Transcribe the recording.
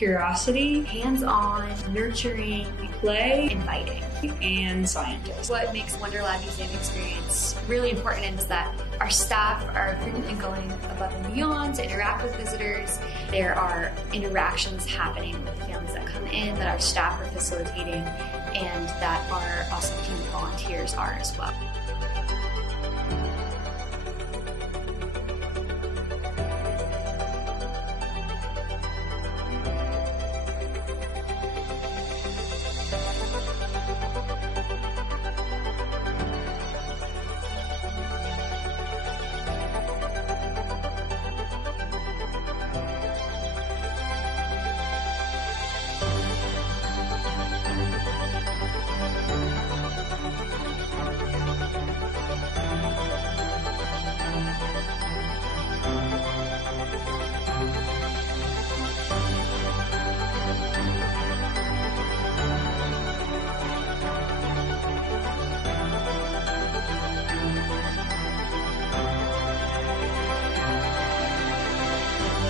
curiosity, hands-on, nurturing, play, inviting. and scientists. What makes WonderLab Museum experience really important is that our staff are frequently going above and beyond to interact with visitors. There are interactions happening with the families that come in that our staff are facilitating and that our awesome team of volunteers are as well.